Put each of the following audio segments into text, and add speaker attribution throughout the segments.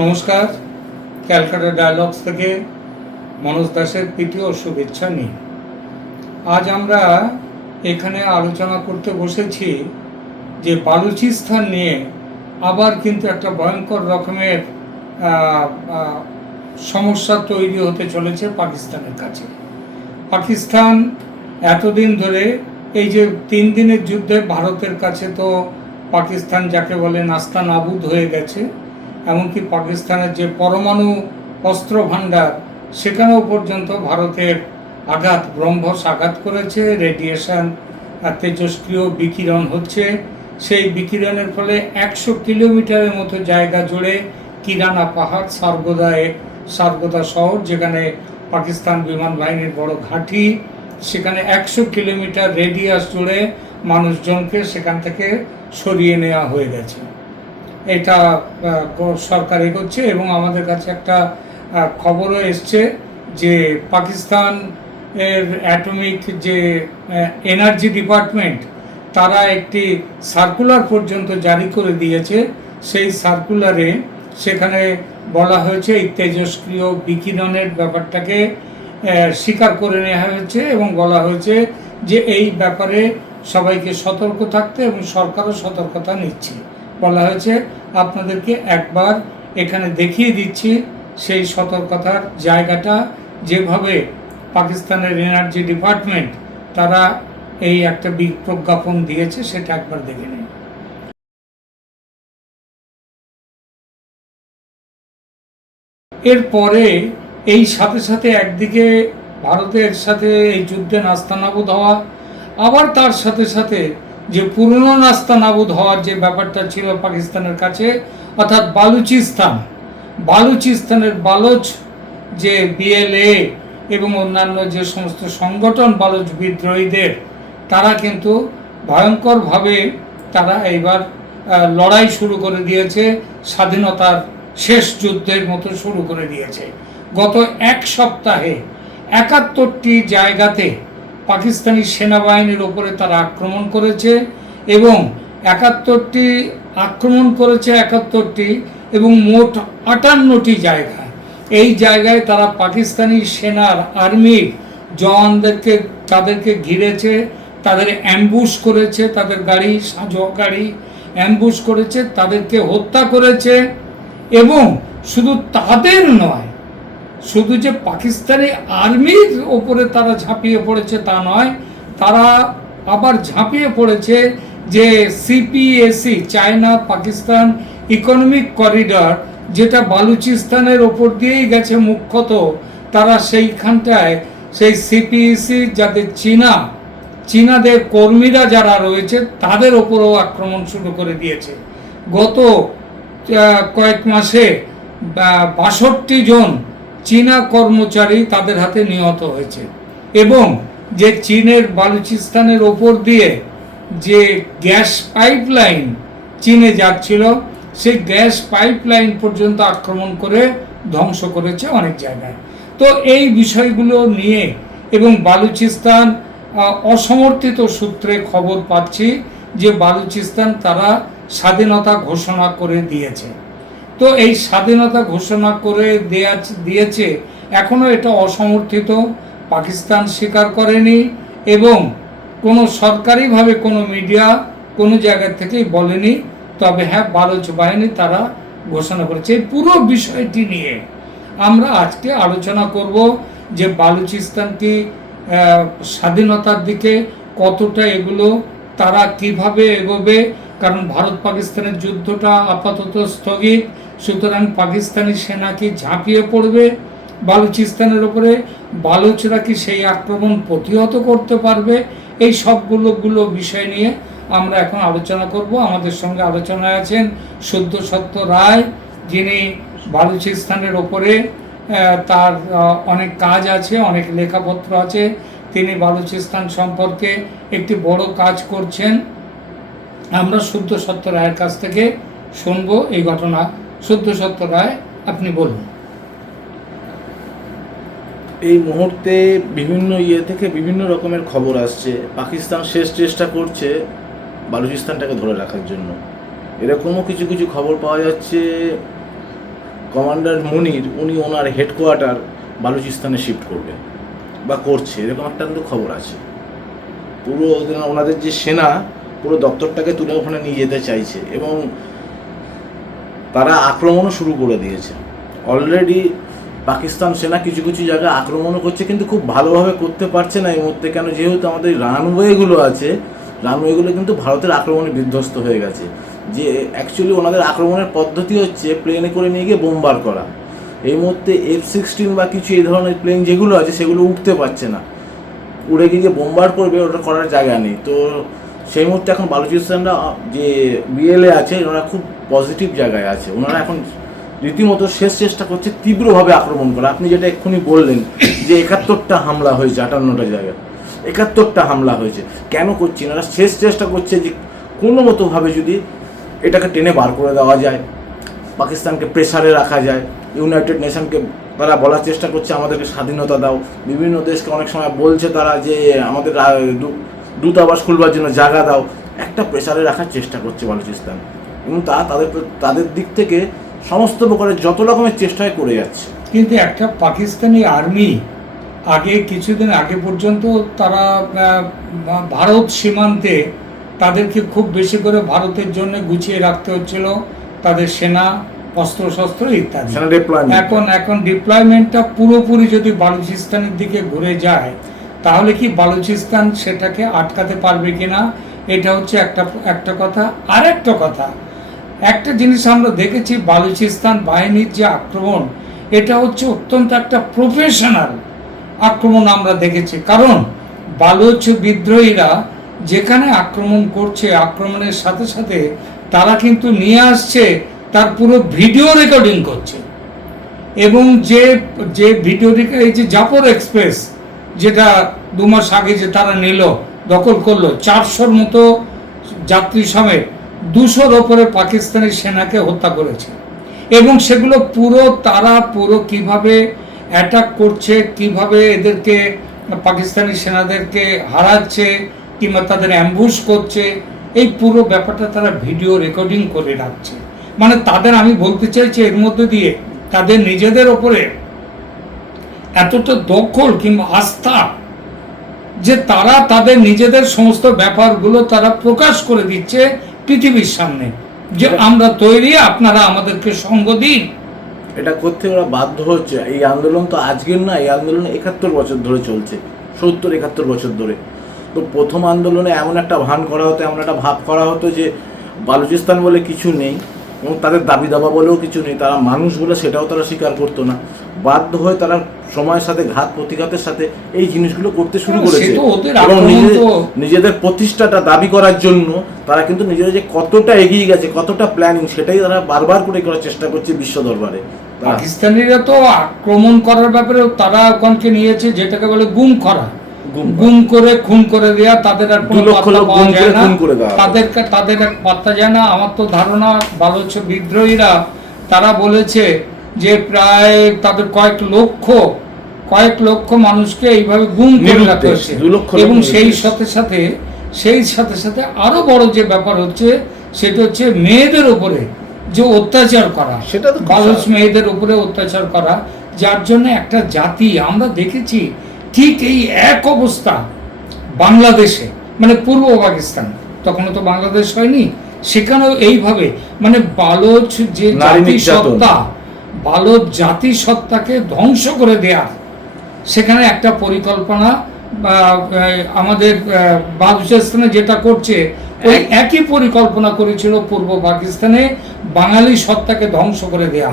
Speaker 1: নমস্কার। ক্যালকাটা ডায়ালগস থেকে মনোজ দাসের প্রীতি ও শুভেচ্ছা নিই আজ আমরা এখানে আলোচনা করতে বসেছি যে বালুচিস্তান নিয়ে আবার কিন্তু একটা ভয়ঙ্কর রকমের সমস্যা তৈরি হতে চলেছে পাকিস্তানের কাছে। পাকিস্তান এতদিন ধরে এই যে তিন দিনের যুদ্ধে ভারতের কাছে তো পাকিস্তান যাকে বলে নাস্তা নাবুদ হয়ে গেছে এমনকি পাকিস্তানের যে পরমাণু অস্ত্র ভাণ্ডার সেখানেও পর্যন্ত ভারতের আঘাত ব্রহ্মস আঘাত করেছে। রেডিয়েশন তেজস্ক্রিয় বিকিরণ হচ্ছে। সেই বিকিরণের ফলে একশো কিলোমিটারের মতো জায়গা জুড়ে কিরানা পাহাড় সার্গোদা এক সার্গোদা শহর, যেখানে পাকিস্তান বিমান বাহিনীর বড় ঘাঁটি, সেখানে একশো কিলোমিটার রেডিয়াস জুড়ে মানুষজনকে সেখান থেকে সরিয়ে নেওয়া হয়ে গেছে। এটা সরকার এগোচ্ছে এবং আমাদের কাছে একটা খবরও এসছে যে পাকিস্তান এর অ্যাটমিক যে এনার্জি ডিপার্টমেন্ট, তারা একটি সার্কুলার পর্যন্ত জারি করে দিয়েছে। সেই সার্কুলারে সেখানে বলা হয়েছে এই তেজস্ক্রিয় বিকিরণের ব্যাপারটাকে স্বীকার করে নেওয়া হয়েছে এবং বলা হয়েছে যে এই ব্যাপারে সবাইকে সতর্ক থাকতে এবং সরকারও সতর্কতা নিচ্ছে। বলা হয়েছে, আপনাদেরকে একবার এখানে দেখিয়ে দিচ্ছি সেই সতর্কতার জায়গাটা। যেভাবে পাকিস্তানের এনার্জি ডিপার্টমেন্ট তারা এই একটা বিগ প্রজ্ঞাপন দিয়েছে, সেটা একবার দেখে নিন। এরপরে এই সাথে সাথে একদিকে ভারতের সাথে এই যুদ্ধে নাস্তানাবুদ হওয়া, আবার তার সাথে সাথে যে পুরনো নাস্তানাবুদ হওয়ার যে ব্যাপারটা ছিল পাকিস্তানের কাছে, অর্থাৎ বালুচিস্তান, বালুচিস্তানের বালোচ যে বিএলএ এবং অন্যান্য যে সমস্ত সংগঠন বালোচ বিদ্রোহীদের, তারা কিন্তু ভয়ঙ্করভাবে তারা এইবার লড়াই শুরু করে দিয়েছে, স্বাধীনতার শেষ যুদ্ধের মতো শুরু করে দিয়েছে। গত এক সপ্তাহে একাত্তরটি জায়গাতে পাকিস্তানি সেনাবাহিনীর ওপরে তারা আক্রমণ করেছে এবং একাত্তরটি আক্রমণ করেছে একাত্তরটি এবং মোট আটান্নটি জায়গা। এই জায়গায় তারা পাকিস্তানি সেনার আর্মির জওয়ানদেরকে, তাদেরকে ঘিরেছে, তাদের অ্যাম্বুশ করেছে, তাদের গাড়ি সাজোয়া গাড়ি অ্যাম্বুশ করেছে, তাদেরকে হত্যা করেছে এবং শুধু তাদের নয় শুধু যে পাকিস্তানি আর্মির ওপরে তারা ঝাঁপিয়ে পড়েছে তা নয়, তারা আবার ঝাঁপিয়ে পড়েছে যে CPEC China Pakistan economic corridor যেটা বালুচিস্তানের ওপর দিয়েই গেছে মুখ্যত, তারা সেইখানটায়, সেই সিপিএসি যাদের চীনা, চীনাদের কর্মীরা যারা রয়েছে, তাদের ওপরেও আক্রমণ শুরু করে দিয়েছে। গত কয়েক মাসে বাষট্টি জন চীনা কর্মচারী তাদের হাতে নিহত হয়েছে। এবং যে চীনের বালুচিস্তানের ওপর দিয়ে যে গ্যাস পাইপলাইন চীনে যাচ্ছিল, সেই গ্যাস পাইপলাইন পর্যন্ত আক্রমণ করে ধ্বংস করেছে অনেক জায়গায়। তো এই বিষয়গুলো নিয়ে এবং বালুচিস্তান অসমর্থিত সূত্রে খবর পাচ্ছি যে বালুচিস্তান তারা স্বাধীনতা ঘোষণা করে দিয়েছে। তো এই স্বাধীনতা ঘোষণা করে দেয়া দিয়েছে এখনও এটা অসমর্থিত পাকিস্তান স্বীকার করেনি এবং কোনো সরকারিভাবে কোনো মিডিয়া কোনো জায়গা থেকেই বলেনি। তবে হ্যাঁ বালুচ বাহিনী তারা ঘোষণা করেছে। এই পুরো বিষয়টি নিয়ে আমরা আজকে আলোচনা করব যে বালুচিস্তানটি আহ, স্বাধীনতার দিকে কতটা এগুলো তারা কীভাবে এগোবে কারণ ভারত পাকিস্তানের যুদ্ধটা আপাতত স্থগিত। সুতরাং পাকিস্তানি সেনা কি ঝাঁপিয়ে পড়বে? বালুচিস্তানের ওপরে বালুচরা কি সেই আক্রমণ প্রতিহত করতে পারবে? এই সবগুলো গুলো বিষয় নিয়ে আমরা এখন আলোচনা করব। আমাদের সঙ্গে আলোচনায় আছেন সদ্য সত্য রায়, যিনি বালুচিস্তানের ওপরে তার অনেক কাজ আছে, অনেক লেখাপত্র আছে। তিনি বালুচিস্তান সম্পর্কে একটি বড় কাজ করছেন। আমরা শুদ্ধ সত্য রায়ের কাছ থেকে শুনব এই ঘটনা শুদ্ধ সত্য রায় আপনি বলুন।
Speaker 2: এই মুহূর্তে বিভিন্ন ইয়ে থেকে বিভিন্ন রকমের খবর আসছে। পাকিস্তান শেষ চেষ্টা করছে বালুচিস্তানটাকে ধরে রাখার জন্য। এরকমও কিছু কিছু খবর পাওয়া যাচ্ছে। কমান্ডার মনির, উনি ওনার হেডকোয়ার্টার বালুচিস্তানে শিফট করবেন বা করছে, এরকম একটা কিন্তু খবর আছে। পুরো ওনাদের যে সেনা, পুরো দপ্তরটাকে তুলে ওখানে নিয়ে যেতে চাইছে এবং তারা আক্রমণও শুরু করে দিয়েছে। অলরেডি পাকিস্তান সেনা কিছু কিছু জায়গায় আক্রমণও করছে, কিন্তু খুব ভালোভাবে করতে পারছে না এই মুহূর্তে, কেন যেহেতু আমাদের রানওয়েগুলো আছে রানওয়েগুলো কিন্তু ভারতের আক্রমণে বিধ্বস্ত হয়ে গেছে। যে অ্যাকচুয়ালি ওনাদের আক্রমণের পদ্ধতি হচ্ছে প্লেনে করে নিয়ে গিয়ে বোমবার করা। এই মুহূর্তে এফ সিক্সটিন বা কিছু এই ধরনের প্লেন যেগুলো আছে, সেগুলো উঠতে পারছে না। উড়ে গিয়ে বোমবার করবে, ওটা করার জায়গা নেই। তো সেই মুহূর্তে এখন বালুচিস্তানরা, যে বিএলএ আছে ওনারা খুব পজিটিভ জায়গায় আছে। ওনারা এখন রীতিমতো শেষ চেষ্টা করছে তীব্রভাবে আক্রমণ করা। আপনি যেটা এক্ষুনি বললেন যে একাত্তরটা হামলা হয়েছে, আটান্নটা জায়গায়। একাত্তরটা হামলা হয়েছে। কেন করছে? ওনারা শেষ চেষ্টা করছে যে কোনো মতোভাবে যদি এটাকে টেনে বার করে দেওয়া যায়, পাকিস্তানকে প্রেসারে রাখা যায়, ইউনাইটেড নেশনকে তারা বলার চেষ্টা করছে, আমাদেরকে স্বাধীনতা দাও। বিভিন্ন দেশকে অনেক সময় বলছে তারা যে আমাদের দূতাবাস খুলবার জন্য জায়গা দাও। একটা প্রেসারে রাখার চেষ্টা করছে বালুচিস্তান। এবং তা তাদের তাদের দিক থেকে সমস্ত প্রকারের যত রকমের চেষ্টায় করে যাচ্ছে।
Speaker 1: কিন্তু একটা পাকিস্তানি আর্মি আগে কিছুদিন আগে পর্যন্ত তারা ভারত সীমান্তে তাদেরকে খুব বেশি করে ভারতের জন্য গুছিয়ে রাখতে হচ্ছিল। তাদের সেনা অস্ত্রশস্ত্র ইত্যাদি। এখন এখন ডিপ্লয়মেন্টটা পুরোপুরি যদি বালুচিস্তানের দিকে ঘুরে যায় তাহলে কি বালুচিস্তান সেটাকে আটকাতে পারবে কিনা? এটা হচ্ছে একটা একটা কথা। আর একটা কথা একটা জিনিস আমরা দেখেছি, বালুচিস্তান বাহিনীর যে আক্রমণ, এটা হচ্ছে অত্যন্ত একটা প্রফেশনাল আক্রমণ আমরা দেখেছি। কারণ বালুচ বিদ্রোহীরা যেখানে আক্রমণ করছে, আক্রমণের সাথে সাথে তারা কিন্তু নিয়ে আসছে, তার পুরো ভিডিও রেকর্ডিং করছে। এবং যে যে ভিডিও এই যে জাপর এক্সপ্রেস, যেটা দু মাস আগে যে তারা নিল, দখল করল, চারশোর মতো যাত্রী সমেত দুশোর ওপরে পাকিস্তানি সেনাকে হত্যা করেছে। এবং সেগুলো পুরো তারা পুরো কীভাবে অ্যাটাক করছে, কীভাবে এদেরকে পাকিস্তানি সেনাদেরকে হারাচ্ছে, কিংবা তাদের অ্যাম্বুশ করছে, এই পুরো ব্যাপারটা তারা ভিডিও রেকর্ডিং করে রাখছে। মানে তাদের আমি বলতে চাইছি এর মধ্যে দিয়ে তাদের নিজেদের ওপরে এতটা দখল কিংবা আস্থা যে তারা তাদের নিজেদের সমস্ত ব্যাপারগুলো তারা প্রকাশ করে দিচ্ছে পৃথিবীর সামনে যে আমরা তৈরি, আপনারা আমাদেরকে সঙ্গ দিন।
Speaker 2: এটা করতে ওরা বাধ্য হচ্ছে। এই আন্দোলন তো আজকের না, এই আন্দোলন একাত্তর বছর ধরে চলছে, সত্তর, একাত্তর বছর ধরে। তো প্রথম আন্দোলনে এমন একটা ভান করা হতো, এমন একটা ভাব করা হতো যে বালুচিস্তান বলে কিছু নেই এবং তাদের দাবি দাবা বলেও কিছু নেই, তারা মানুষ বলে সেটাও তারা স্বীকার করতো না। বাধ্য হয়ে তারা সময়ের সাথে ঘাত প্রতিঘাতের সাথে এই জিনিসগুলো করতে শুরু করেছে। এবং নিজেদের প্রতিষ্ঠাটা দাবি করার জন্য তারা কিন্তু নিজেরা যে কতটা এগিয়ে গেছে কতটা প্ল্যানিং সেটাই তারা বারবার করে করার চেষ্টা করছে বিশ্ব দরবারে।
Speaker 1: পাকিস্তানিরা তো আক্রমণ করার ব্যাপারে তারা ওখানকে নিয়েছে যেটাকে বলে গুম করা।
Speaker 2: গুম করে।
Speaker 1: খুন করে দেয়া তাদের আর কোনো পাত্তা পাওয়া যায় না। তাদের এক পাত্তা যায় না। আমার তো ধারণা ভালো হচ্ছে বিদ্রোহীরা তারা বলেছে যে প্রায় তাদের কয়েক লক্ষ কয়েক লক্ষ মানুষকে এইভাবে গুম করে
Speaker 2: নিরুদ্দেশ,
Speaker 1: রাখা হয়েছে।
Speaker 2: দু লক্ষ লোক
Speaker 1: এবং সেই সাথে সাথে সেই সাথে সাথে আরও বড় যে ব্যাপার হচ্ছে সেটা হচ্ছে মেয়েদের উপরে যে অত্যাচার করা।
Speaker 2: সেটা তো স্বাভাবিক।
Speaker 1: মেয়েদের উপরে অত্যাচার করা যার জন্য একটা জাতি আমরা দেখেছি ঠিক এই এক অবস্থা বাংলাদেশে মানে পূর্ব পাকিস্তান। তখনও তো বাংলাদেশ হয়নি সেখানেও এইভাবে মানে বালচ যে জাতি সত্তা বালোচ জাতি সত্তাকে ধ্বংস করে দেয়া। সেখানে একটা পরিকল্পনা আমাদের বালুচিস্তানে যেটা করছে ওই একই পরিকল্পনা করেছিল পূর্ব পাকিস্তানে বাঙালি সত্তাকে ধ্বংস করে দেয়া।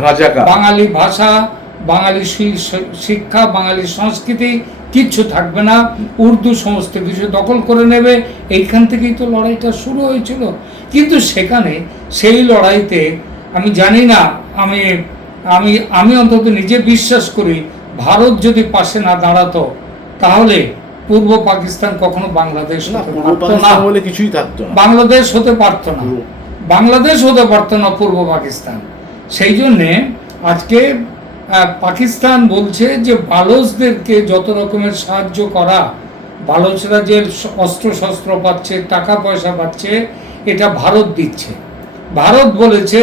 Speaker 1: বাঙালি ভাষা বাঙালি শিক্ষা বাঙালি সংস্কৃতি কিচ্ছু থাকবে না। উর্দু সমস্ত কিছু দখল করে নেবে। এইখান থেকেই তো লড়াইটা শুরু হয়েছিল। কিন্তু সেখানে সেই লড়াইতে আমি জানি না আমি আমি আমি অন্তত নিজে বিশ্বাস করি ভারত যদি পাশে না দাঁড়াতো তাহলে পূর্ব পাকিস্তান কখনো বাংলাদেশ
Speaker 2: বলে কিছুই থাকতো
Speaker 1: বাংলাদেশ হতে পারতো না। বাংলাদেশ হতে পারতো না পূর্ব পাকিস্তান। সেই জন্যে আজকে পাকিস্তান বলছে যে বালোচদেরকে যত রকমের সাহায্য করা বালোচরা যে অস্ত্র শস্ত্র পাচ্ছে টাকা পয়সা পাচ্ছে এটা ভারত দিচ্ছে। ভারত বলেছে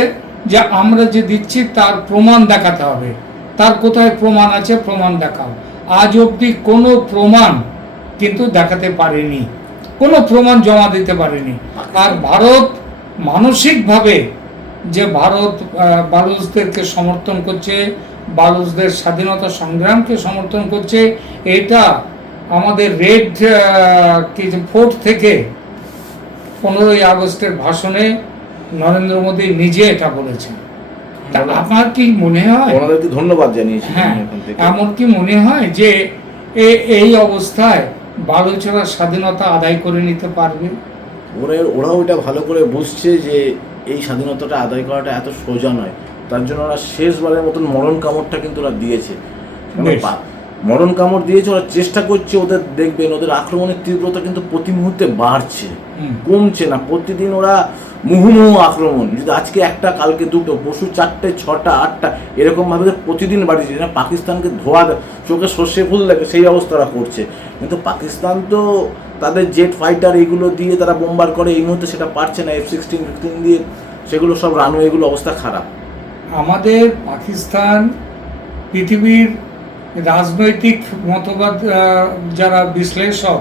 Speaker 1: যে আমরা যে দিচ্ছি, তার প্রমাণ দেখাতে হবে। তার কোথায় প্রমাণ আছে, প্রমাণ দেখাও। আজ অবধি কোনো প্রমাণ কিন্তু দেখাতে পারেনি। কোনো প্রমাণ জমা দিতে পারেনি। আর ভারত মানসিকভাবে যে ভারত বালুচদেরকে সমর্থন করছে, বালুচদের স্বাধীনতা সংগ্রামকে সমর্থন করছে, এটা আমাদের রেড কি ফোর্ট থেকে পনেরোই আগস্টের ভাষণে নরেন্দ্র মোদী নিজে এটা বলেছেন। আপনার কি মনে হয়?
Speaker 2: ওনাদেরকে ধন্যবাদ জানিয়েছি
Speaker 1: হ্যাঁ এমন কি মনে হয় যে এই অবস্থায় বালুচরা স্বাধীনতা আদায় করে নিতে পারবে?
Speaker 2: ওরা ওরাও এটা ভালো করে বুঝছে যে এই স্বাধীনতাটা আদায় করাটা এত সোজা নয়। তার জন্য ওরা শেষবারের মতন মরণ কামড়টা কিন্তু ওরা দিয়েছে। মরণ কামড় দিয়েছে ওরা চেষ্টা করছে ওদের দেখবেন ওদের আক্রমণের তীব্রতা কিন্তু প্রতি মুহূর্তে বাড়ছে। কমছে না। প্রতিদিন ওরা মুহুমুহু আক্রমণ। যদি আজকে একটা, কালকে দুটো পশু চারটে, ছটা, আটটা, এরকম ভাবে প্রতিদিন বাড়িছে না পাকিস্তানকে ধোয়া চোখে সর্ষে ফুল লাগে সেই অবস্থা ওরা করছে। কিন্তু পাকিস্তান তো তাদের জেট ফাইটার এগুলো দিয়ে তারা বোমবার করে, এই মুহূর্তে সেটা পারছে না এফ সিক্সটিন ফিফটিন দিয়ে সেগুলো সব রানওয়ে এগুলো অবস্থা খারাপ।
Speaker 1: আমাদের পাকিস্তান পৃথিবীর রাজনৈতিক মতবাদ যারা বিশ্লেষক,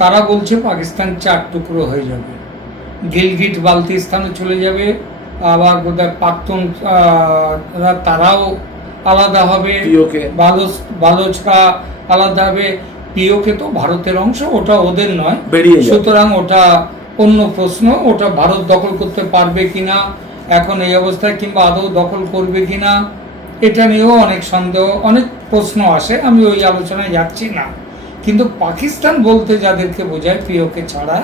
Speaker 1: তারা বলছে পাকিস্তান চার টুকরো হয়ে যাবে। গিলগিট বালতিস্তানে চলে যাবে আবার বোধহয় প্রাক্তন তারাও আলাদা হবে
Speaker 2: পিওকে।
Speaker 1: বালোচ বালোচরা আলাদা হবে। পিওকে তো ভারতের অংশ ওটা ওদের নয়।
Speaker 2: বেরিয়ে
Speaker 1: সুতরাং ওটা অন্য প্রশ্ন ওটা ভারত দখল করতে পারবে কিনা এখন এই অবস্থায় কিংবা আদৌ দখল করবে কিনা এটা নিয়েও অনেক সন্দেহ অনেক প্রশ্ন আসে আমি ওই আলোচনায় যাচ্ছি না। কিন্তু পাকিস্তান বলতে যাদেরকে বোঝায় প্রিয়কে ছাড়া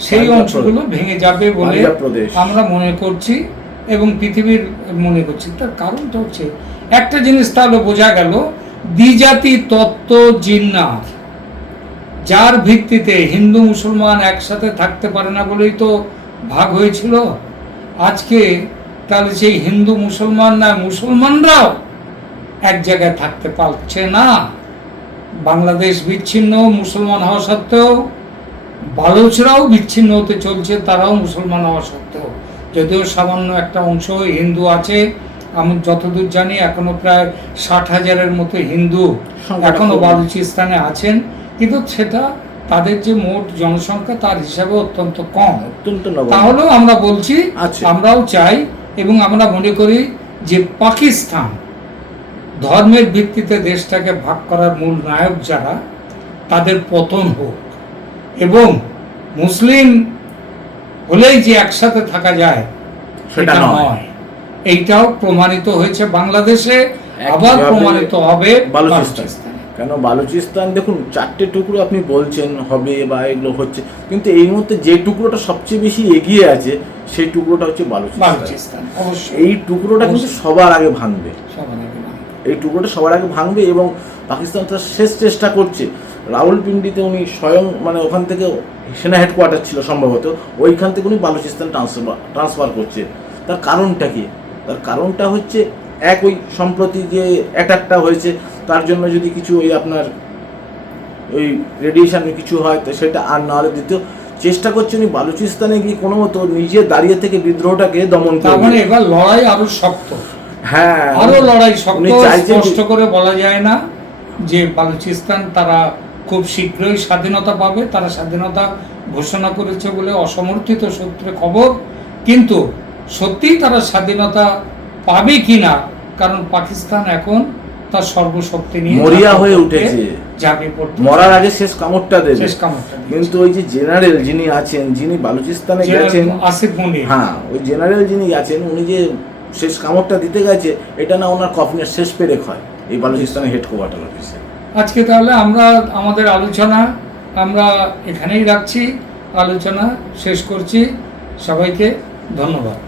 Speaker 1: সেই অংশগুলো ভেঙে যাবে বলে আমরা মনে করছি এবং পৃথিবীর মনে করছি। তার কারণটা হচ্ছে একটা জিনিস তাহলে বোঝা গেল দ্বিজাতি তত্ত্ব জিন্নার যার ভিত্তিতে হিন্দু মুসলমান একসাথে থাকতে পারে না বলেই তো ভাগ হয়েছিল। আজকে তাহলে সেই হিন্দু মুসলমান না মুসলমানরাও এক জায়গায় থাকতে পারছে না। বাংলাদেশ বিচ্ছিন্ন মুসলমান হওয়া সত্ত্বেও বালুচরাও বিচ্ছিন্ন হতে চলছে তারাও মুসলমান হওয়া সত্ত্বেও। যদিও সামান্য একটা অংশ হিন্দু আছে আমি যতদূর জানি এখনও প্রায় ষাট হাজারের মতো হিন্দু
Speaker 2: এখনও
Speaker 1: বালুচিস্তানে আছেন। কিন্তু সেটা তাদের যে মোট জনসংখ্যা তার হিসাবে অত্যন্ত কম।
Speaker 2: অত্যন্ত
Speaker 1: তাহলেও আমরা বলছি
Speaker 2: আছে।
Speaker 1: আমরাও চাই এবং আমরা মনে করি যে পাকিস্তান ধর্মের ভিত্তিতে দেশটাকে ভাগ করার মূল নায়ক যারা তাদের পতন হোক। এবং মুসলিম হলেই যে একসাথে থাকা যায়
Speaker 2: সেটা নয়।
Speaker 1: এইটাও প্রমাণিত হয়েছে বাংলাদেশে আবার প্রমাণিত হবে
Speaker 2: বালুচিস্তান। কেন? বালুচিস্তান দেখুন চারটে টুকরো আপনি বলছেন হবে বা এগুলো হচ্ছে কিন্তু এই মুহূর্তে যে টুকরোটা সবচেয়ে বেশি এগিয়ে আছে সেই টুকরোটা হচ্ছে বালুচিস্তান। এই টুকরোটা কিন্তু সবার আগে ভাঙবে। এই টুকরোটা সবার আগে ভাঙবে এবং পাকিস্তান তার শেষ চেষ্টা করছে। রাউলপিন্ডিতে উনি স্বয়ং মানে ওখান থেকে সেনা হেডকোয়ার্টার ছিল সম্ভবত ওইখান থেকে উনি বালুচিস্তান ট্রান্সফার ট্রান্সফার করছে। তার কারণটা কি? তার কারণটা হচ্ছে এক ওই সম্প্রতি যে অ্যাটাকটা হয়েছে তার জন্য যদি কিছু ওই আপনার ওই রেডিয়েশন কিছু হয় তো সেটা আর না হলে দ্বিতীয় চেষ্টা করছে উনি বালুচিস্তানে গিয়ে কোনো মতো নিজে দাঁড়িয়ে থেকে বিদ্রোহটাকে দমন
Speaker 1: তার মানে এবার লড়াই আরও শক্ত।
Speaker 2: হ্যাঁ
Speaker 1: আরও লড়াই শক্ত স্পষ্ট করে বলা যায় না যে বালুচিস্তান তারা খুব শীঘ্রই স্বাধীনতা পাবে তারা স্বাধীনতা ঘোষণা করেছে বলে অসমর্থিত সূত্রে খবর। কিন্তু সত্যিই তারা স্বাধীনতা পাবে কিনা? কারণ পাকিস্তান এখন তার সর্বশক্তি নিয়ে
Speaker 2: মরিয়া হয়ে উঠেছে। মরার আগে শেষ কামড়টা দেবে।
Speaker 1: শেষ কামড়টা
Speaker 2: কিন্তু ওই যে জেনারেল যিনি আছেন যিনি বালুচিস্তানে গেছেন
Speaker 1: আসিফ মনির
Speaker 2: হ্যাঁ ওই জেনারেল যিনি আছেন উনি যে শেষ কামড়টা দিতে গেছে এটা না ওনার কফিনের শেষ পেরেক হয় এই বালুচিস্তানের হেড হেডকোয়ার্টার অফিসে
Speaker 1: আজকে তাহলে আমরা আমাদের আলোচনা আমরা এখানেই রাখছি। আলোচনা শেষ করছি। সবাইকে ধন্যবাদ।